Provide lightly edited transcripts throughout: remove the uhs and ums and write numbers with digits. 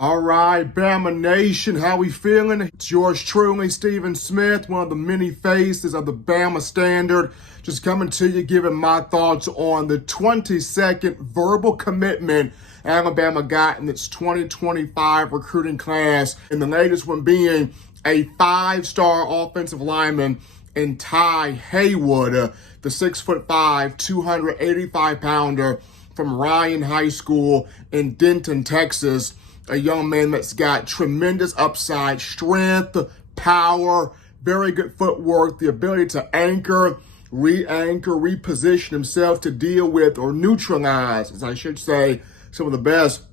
All right, Bama Nation, how we feeling? It's yours truly, Stephen Smith, one of the many faces of the Bama Standard, just coming to you, giving my thoughts on the 22nd verbal commitment Alabama got in its 2025 recruiting class, and the latest one being a 5-star offensive lineman in Ty Haywood, the 6'5", 285-pounder from Ryan High School in Denton, Texas. A young man that's got tremendous upside, strength, power, very good footwork, the ability to anchor, re-anchor, reposition himself to deal with or neutralize, as I should say, some of the best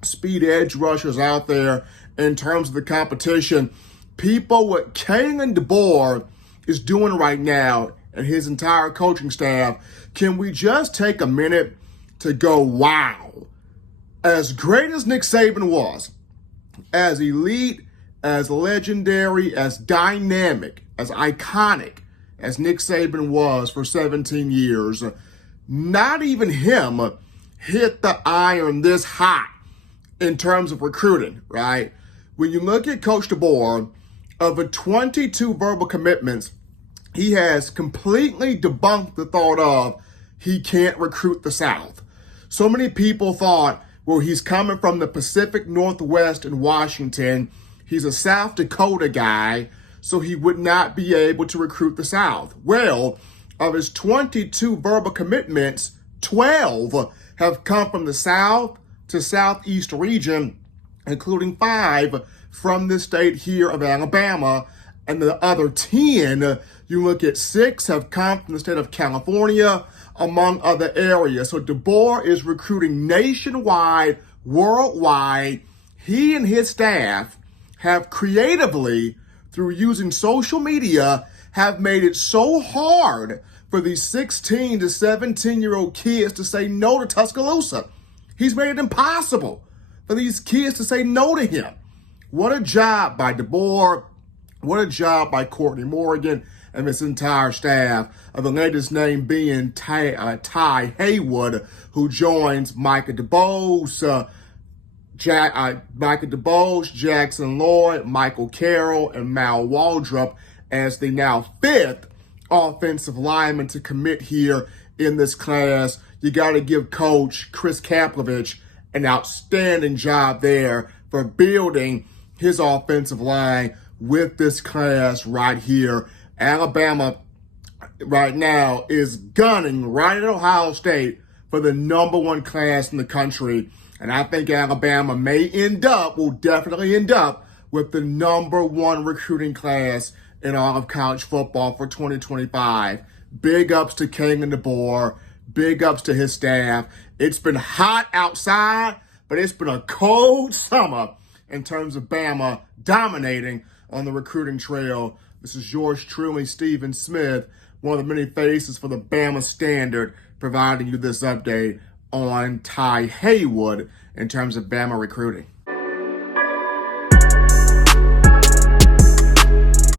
speed edge rushers out there in terms of the competition. People, what Kalen DeBoer is doing right now and his entire coaching staff, can we just take a minute to go, wow? As great as Nick Saban was, as elite, as legendary, as dynamic, as iconic as Nick Saban was for 17 years, not even him hit the iron this hot in terms of recruiting, right? When you look at Coach DeBoer, of the 22 verbal commitments, he has completely debunked the thought of he can't recruit the South. So many people thought, well, he's coming from the Pacific Northwest in Washington. He's a South Dakota guy, so he would not be able to recruit the South. Well, of his 22 verbal commitments, 12 have come from the South to Southeast region, including 5 from the state here of Alabama. And the other 10, you look at 6 have come from the state of California, among other areas. So DeBoer is recruiting nationwide, worldwide. He and his staff have creatively, through using social media, have made it so hard for these 16 to 17-year-old kids to say no to Tuscaloosa. He's made it impossible for these kids to say no to him. What a job by DeBoer. What a job by Courtney Morgan and his entire staff, the latest name being Ty Haywood, who joins Micah DeBose, Jackson Lloyd, Michael Carroll, and Mal Waldrep as the now 5th offensive lineman to commit here in this class. You got to give Coach Chris Kaplovich an outstanding job there for building his offensive line with this class right here. Alabama right now is gunning right at Ohio State for the #1 class in the country. And I think Alabama will definitely end up with the #1 recruiting class in all of college football for 2025. Big ups to Kalen DeBoer. Big ups to his staff. It's been hot outside, but it's been a cold summer in terms of Bama dominating on the recruiting trail. This is yours truly, Stephen Smith, one of the many faces for the Bama Standard, providing you this update on Ty Haywood in terms of Bama recruiting.